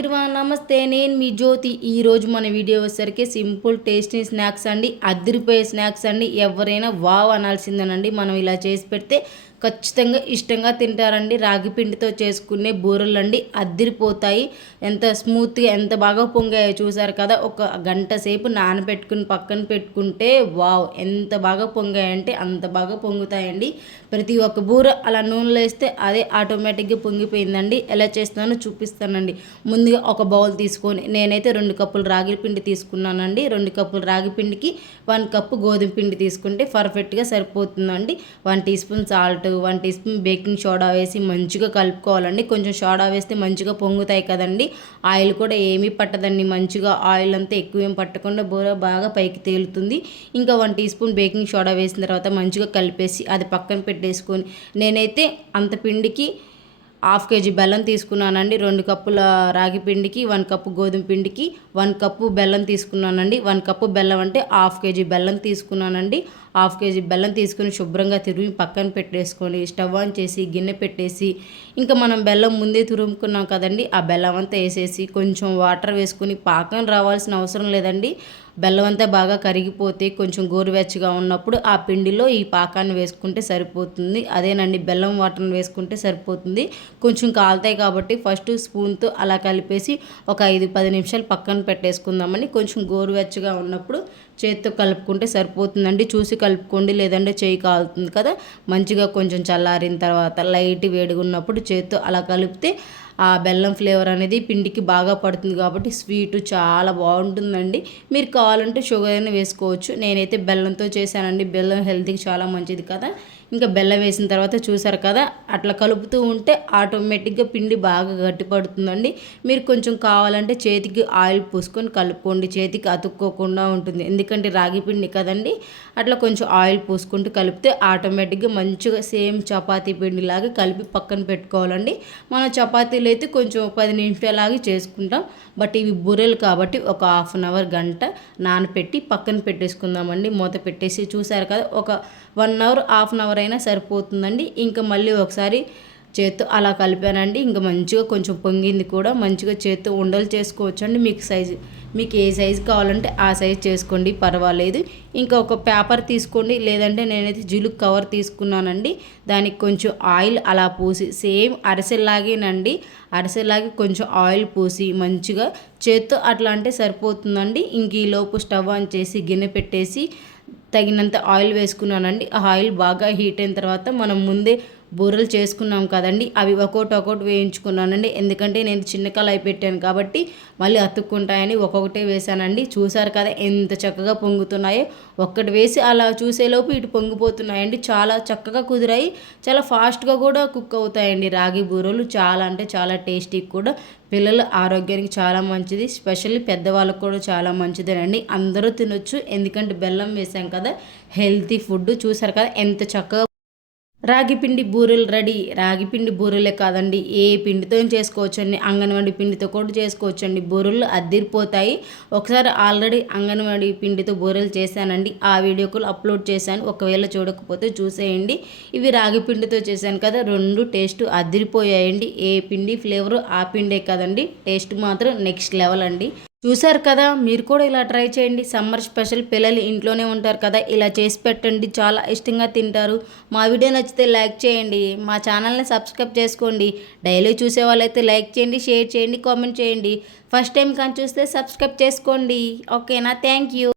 Everyone నమస్తే, నేను మీ జ్యోతి. ఈరోజు మన వీడియో వచ్చేసరికి సింపుల్ టేస్టీ స్నాక్స్ అండి, అదిరిపోయే స్నాక్స్ అండి. ఎవరైనా వావ్ అనాల్సిందేనండి. మనం ఇలా చేసి పెడితే ఖచ్చితంగా ఇష్టంగా తింటారండి. రాగి పిండితో చేసుకునే బూరెలు అండి, అద్దిరిపోతాయి. ఎంత స్మూత్గా ఎంత బాగా పొంగాయో చూసారు కదా. ఒక గంట సేపు నానబెట్టుకుని పక్కన పెట్టుకుంటే వావ్ ఎంత బాగా పొంగాయంటే అంత బాగా పొంగుతాయండి. ప్రతి ఒక్క బూర అలా నూనెలో వేస్తే అదే ఆటోమేటిక్గా పొంగిపోయిందండి. ఎలా చేస్తానో చూపిస్తానండి. ముందుగా ఒక బౌల్ తీసుకొని నేనైతే 2 కప్పులు రాగి పిండి తీసుకున్నానండి. 2 కప్పులు రాగి పిండికి 1 కప్పు గోధుమ పిండి తీసుకుంటే పర్ఫెక్ట్గా సరిపోతుందండి. 1 teaspoon salt, 1 teaspoon baking soda వేసి మంచిగా కలుపుకోవాలండి. కొంచెం సోడా వేస్తే మంచిగా పొంగుతాయి కదండి. ఆయిల్ కూడా ఏమీ పట్టదండి. మంచిగా ఆయిల్ అంతా ఎక్కువ ఏం పట్టకుండా బూర బాగా పైకి తేలుతుంది. ఇంకా 1 టీ స్పూన్ బేకింగ్ సోడా వేసిన తర్వాత మంచిగా కలిపేసి అది పక్కన పెట్టేసుకొని నేనైతే అంత పిండికి 1/2 కేజీ బెల్లం తీసుకున్నానండి. 2 కప్పుల రాగి పిండికి 1 కప్పు గోధుమ పిండికి 1 కప్పు బెల్లం తీసుకున్నానండి. 1 కప్పు బెల్లం అంటే 1/2 కేజీ బెల్లం తీసుకున్నానండి. 1/2 కేజీ బెల్లం తీసుకుని శుభ్రంగా తురిమి పక్కన పెట్టేసుకొని స్టవ్ ఆన్ చేసి గిన్నె పెట్టేసి ఇంకా మనం బెల్లం ముందే తురుముకున్నాం కదండి, ఆ బెల్లం అంతా వేసేసి కొంచెం వాటర్ వేసుకుని పాకం రావాల్సిన అవసరం లేదండి. బెల్లం అంతా బాగా కరిగిపోతే కొంచెం గోరువెచ్చగా ఉన్నప్పుడు ఆ పిండిలో ఈ పాకాన్ని వేసుకుంటే సరిపోతుంది. అదేనండి, బెల్లం వాటర్ని వేసుకుంటే సరిపోతుంది. కొంచెం కాలుతాయి కాబట్టి ఫస్ట్ స్పూన్తో అలా కలిపేసి ఒక 5-10 నిమిషాలు పక్కన పెట్టేసుకుందామని. కొంచెం గోరువెచ్చగా ఉన్నప్పుడు చేతితో కలుపుకుంటే సరిపోతుందండి. చూసి కలుపుకోండి, లేదంటే చేయి కాలుతుంది కదా. మంచిగా కొంచెం చల్లారిన తర్వాత లైట్ వేడిగా ఉన్నప్పుడు చేతితో అలా కలిపితే ఆ బెల్లం ఫ్లేవర్ అనేది పిండికి బాగా పడుతుంది కాబట్టి స్వీటు చాలా బాగుంటుందండి. మీరు కావాలంటే షుగర్ అయినా వేసుకోవచ్చు. నేనైతే బెల్లంతో చేశానండి. బెల్లం హెల్త్కి చాలా మంచిది కదా. ఇంకా బెల్లం వేసిన తర్వాత చూసారు కదా, అట్లా కలుపుతూ ఉంటే ఆటోమేటిక్గా పిండి బాగా గట్టిపడుతుందండి. మీరు కొంచెం కావాలంటే చేతికి ఆయిల్ పూసుకొని కలుపుకోండి, చేతికి అతుక్కోకుండా ఉంటుంది. ఎందుకంటే రాగి పిండి కదండి. అట్లా కొంచెం ఆయిల్ పూసుకుంటూ కలిపితే ఆటోమేటిక్గా మంచిగా సేమ్ చపాతీ పిండిలాగా కలిపి పక్కన పెట్టుకోవాలండి. మన చపాతీలు అయితే కొంచెం 10 నిమిషాలాగి చేసుకుంటాం. బట్ ఇవి బూరెలు కాబట్టి ఒక 1/2 అవర్ గంట నానపెట్టి పక్కన పెట్టేసుకుందామండి. మూత పెట్టేసి చూసారు కదా, ఒక 1 అవర్ 1/2 అవర్ అయినా సరిపోతుందండి. ఇంకా మళ్ళీ ఒకసారి చేత్తో అలా కలిపానండి. ఇంకా మంచిగా కొంచెం పొంగింది కూడా. మంచిగా చేత్తో ఉండలు చేసుకోవచ్చు అండి. మీకు ఏ సైజు కావాలంటే ఆ సైజు చేసుకోండి, పర్వాలేదు. ఇంకా ఒక పేపర్ తీసుకోండి, లేదంటే నేనైతే జిలుక్ కవర్ తీసుకున్నానండి. దానికి కొంచెం ఆయిల్ అలా పూసి సేమ్ అరిసెలాగేనండి, అరిసెలాగే కొంచెం ఆయిల్ పూసి మంచిగా చేత్తో అట్లా అంటే సరిపోతుందండి. ఇంక ఈలోపు స్టవ్ ఆన్ చేసి గిన్నె పెట్టేసి తగినంత ఆయిల్ వేసుకున్నానండి. ఆ ఆయిల్ బాగా హీట్ అయిన తర్వాత మనం ముందే బూరెలు చేసుకున్నాం కదండి, అవి ఒక్కొక్కటి వేయించుకున్నానండి. ఎందుకంటే నేను చిన్న కళాయి పెట్టాను కాబట్టి మళ్ళీ అతుక్కుంటాయని ఒక్కొక్కటే వేసానండి. చూసారు కదా ఎంత చక్కగా పొంగుతున్నాయో. ఒక్కటి వేసి అలా చూసేలోపు ఇటు పొంగిపోతున్నాయండి. చాలా చక్కగా కుదిరాయి. చాలా ఫాస్ట్గా కూడా కుక్ అవుతాయండి రాగి బూరెలు. చాలా అంటే చాలా టేస్టీ కూడా. పిల్లల ఆరోగ్యానికి చాలా మంచిది. స్పెషల్లీ పెద్దవాళ్ళకు కూడా చాలా మంచిదేనండి. అందరూ తినొచ్చు, ఎందుకంటే బెల్లం వేసాం కదా. Healthy food. చూసారు కదా ఎంత చక్కగా రాగిపిండి బూరెలు రెడీ. రాగిపిండి బూరెలే కాదండి, ఏ పిండితో చేసుకోవచ్చండి. అంగన్వాడీ పిండితో కూడా చేసుకోవచ్చండి. బూరెలు అద్దిరిపోతాయి. ఒకసారి ఆల్రెడీ అంగన్వాడీ పిండితో బూరెలు చేశానండి, ఆ వీడియో కూడా అప్లోడ్ చేశాను. ఒకవేళ చూడకపోతే చూసేయండి. ఇవి రాగి పిండితో చేశాను కదా, 2 టేస్ట్ అద్దిరిపోయాయండి. ఏ పిండి ఫ్లేవరు ఆ పిండే కదండి, టేస్ట్ మాత్రం నెక్స్ట్ లెవెల్ అండి. చూసారు కదా, మీరు కూడా ఇలా ట్రై చేయండి. సమ్మర్ స్పెషల్, పిల్లలు ఇంట్లోనే ఉంటారు కదా, ఇలా చేసి పెట్టండి, చాలా ఇష్టంగా తింటారు. మా వీడియో నచ్చితే లైక్ చేయండి, మా ఛానల్ని సబ్స్క్రైబ్ చేసుకోండి. డైలీ చూసే వాళ్ళైతే లైక్ చేయండి, షేర్ చేయండి, కామెంట్ చేయండి. ఫస్ట్ టైం కానీ చూస్తే సబ్స్క్రైబ్ చేసుకోండి. ఓకేనా? Thank you.